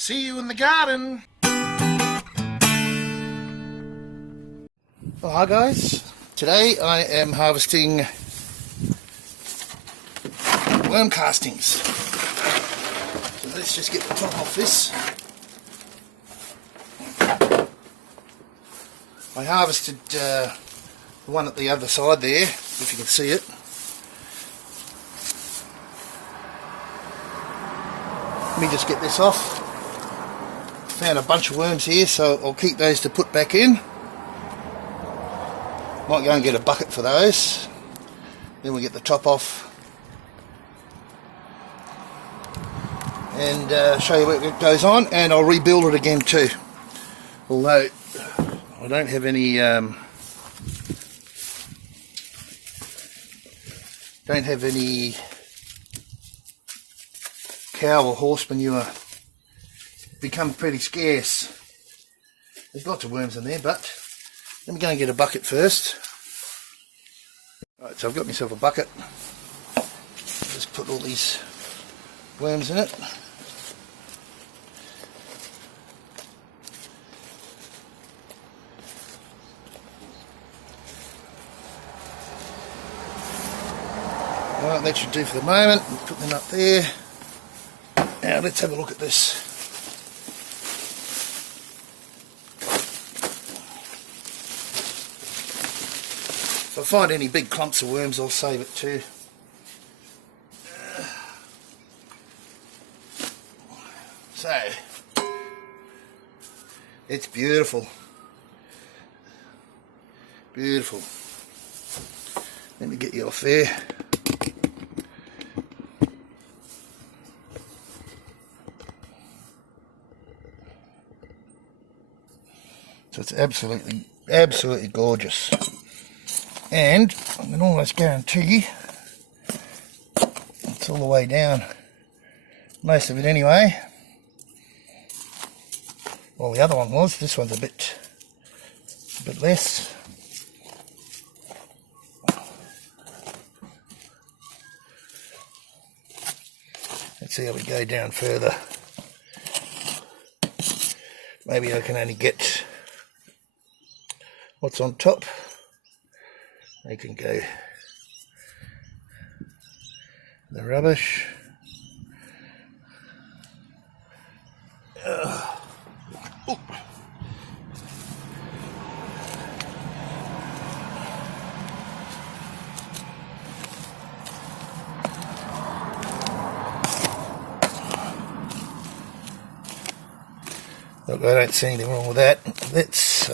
See you in the garden. Well, hi guys. Today I am harvesting worm castings. So let's just get the top off this. I harvested the one at the other side there, if you can see it. Let me just get this off. Found a bunch of worms here, so I'll keep those to put back in. Might go and get a bucket for those. Then we'll get the top off and show you what it goes on, and I'll rebuild it again too. Although I don't have any cow or horse manure. Become pretty scarce. There's lots of worms in there, but let me go and get a bucket first. Right, so I've got myself a bucket. Just put all these worms in it. Right, that should do for the moment. We'll put them up there. Now let's have a look at this. If I find any big clumps of worms, I'll save it too. So, it's beautiful. Beautiful. Let me get you off there. So it's absolutely gorgeous. And I can almost guarantee it's all the way down. Most of it anyway. Well, the other one was. This one's a bit less. Let's see how we go down further. Maybe I can only get what's on top. They can go the rubbish. Look, I don't see anything wrong with that. Let's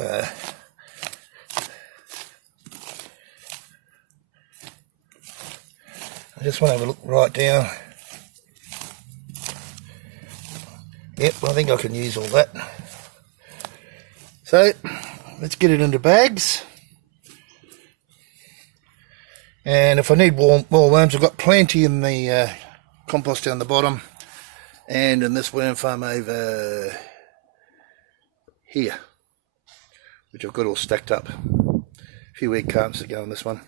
I just want to have a look right down. Yep, I think I can use all that. So, let's get it into bags. And if I need more worms, I've got plenty in the compost down the bottom, and in this worm farm over here, which I've got all stacked up. A few egg cartons to go on this one.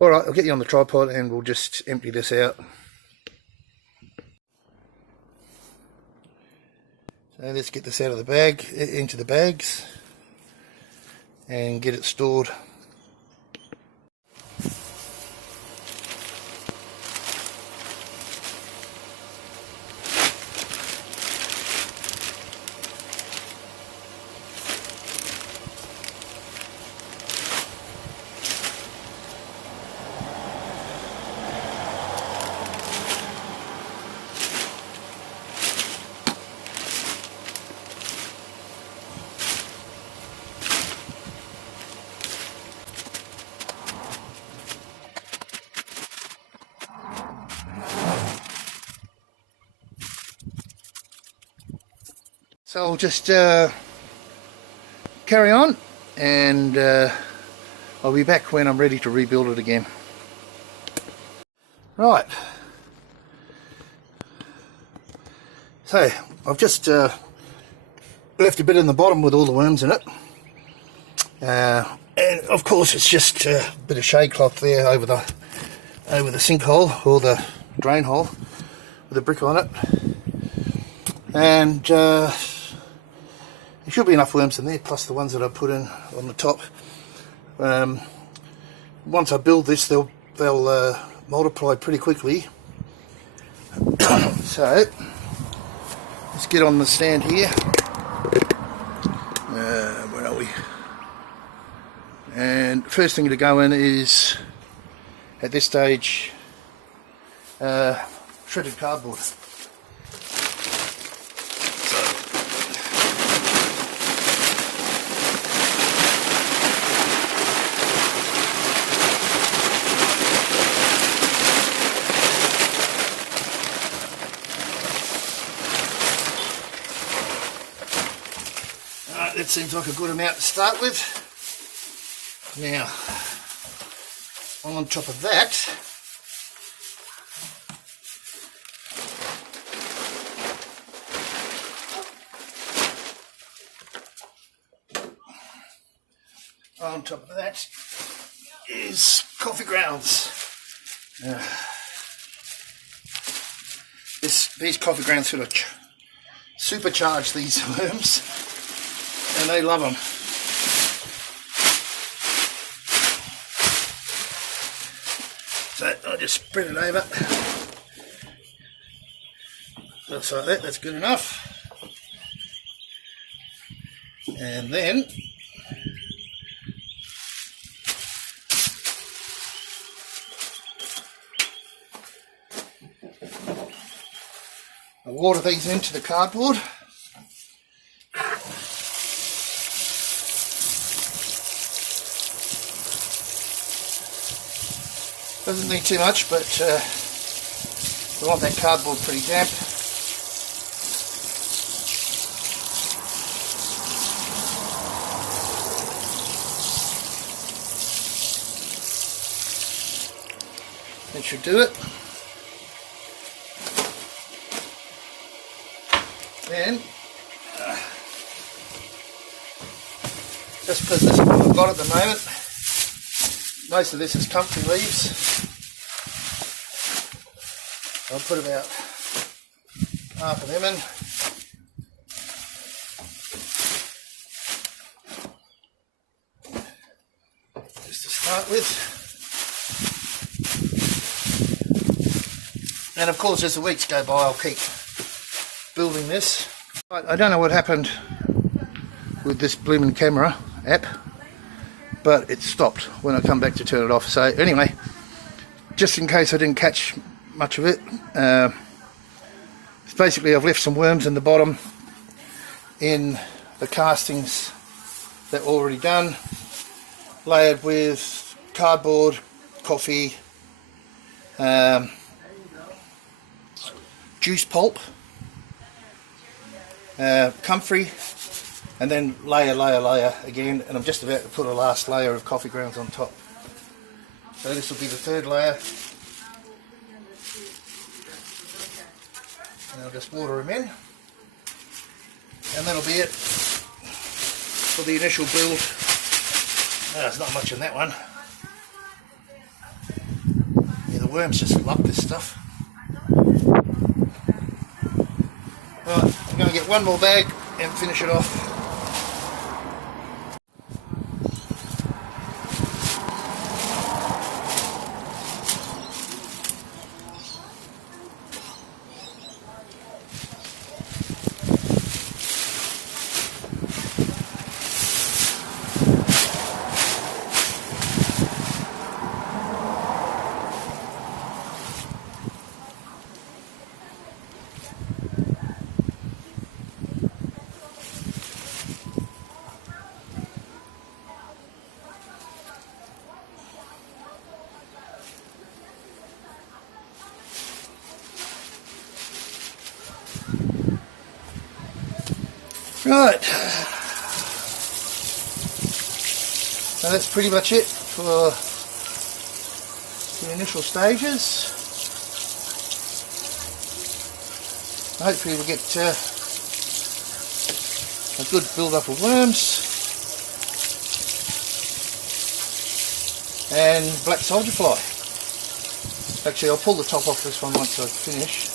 Alright, I'll get you on the tripod and we'll just empty this out. So let's get this out of the bag, into the bags, and get it stored. So I'll just carry on, and I'll be back when I'm ready to rebuild it again. Right, so I've just left a bit in the bottom with all the worms in it, and of course it's just a bit of shade cloth there over the sinkhole or the drain hole with a brick on it. and there should be enough worms in there, plus the ones that I put in on the top. Once I build this, they'll multiply pretty quickly. So let's get on the stand here. Where are we? And first thing to go in is, at this stage, shredded cardboard. That seems like a good amount to start with. Now, on top of that, is coffee grounds. These coffee grounds sort of supercharge these worms, and they love them. So I'll just spread it over. Looks like that, that's good enough. And then I water these into the cardboard. Doesn't need too much, but we want that cardboard pretty damp. That should do it. Then, just because this is what I've got at the moment, most of this is comfrey leaves. I'll put about half of them in. Just to start with. And of course, as the weeks go by, I'll keep building this. I don't know what happened with this blooming camera app, but it stopped when I come back to turn it off. So anyway, just in case I didn't catch much of it, it's basically I've left some worms in the bottom in the castings that are already done, layered with cardboard, coffee, juice pulp, comfrey, and then layer again, and I'm just about to put a last layer of coffee grounds on top. So this will be the third layer, and I'll just water them in, and that'll be it for the initial build. There's not much in that one. Yeah, the worms just love this stuff. Right, I'm going to get one more bag and finish it off. Right, so that's pretty much it for the initial stages. Hopefully we'll get a good build up of worms and black soldier fly. Actually, I'll pull the top off this one once I finish,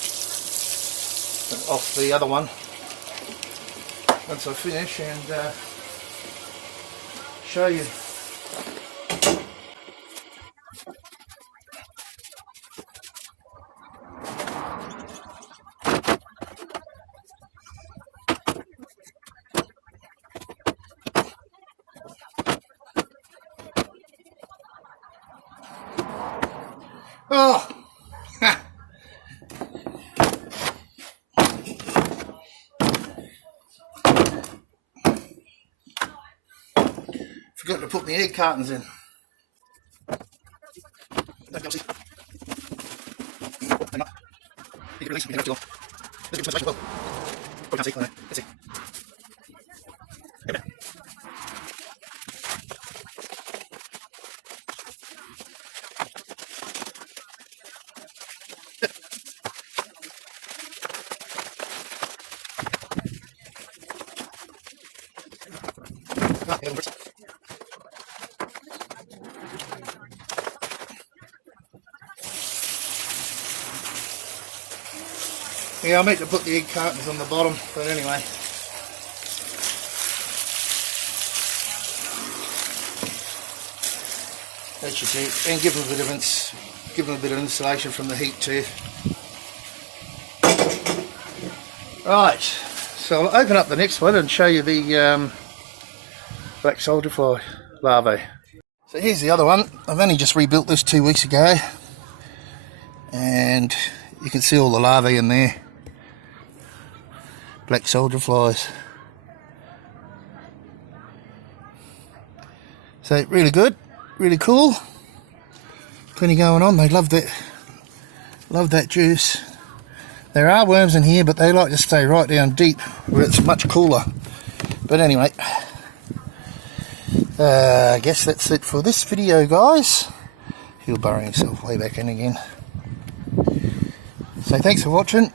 off the other one. once I finish and show you. Oh! Forgot to put my egg cartons in. Yeah, I meant to put the egg cartons on the bottom, but anyway. That should do, and give them a bit of insulation from the heat too. Right, so I'll open up the next one and show you the black soldier fly larvae. So here's the other one. I've only just rebuilt this 2 weeks ago, and you can see all the larvae in there. Black soldier flies. So really good, really cool. Plenty going on. They love that juice. There are worms in here, but they like to stay right down deep where it's much cooler. But anyway, I guess that's it for this video, guys. He'll burrow himself way back in again. So thanks for watching.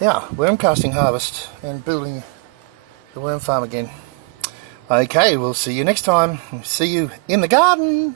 Yeah, worm casting harvest and building the worm farm again. Okay, we'll see you next time. See you in the garden.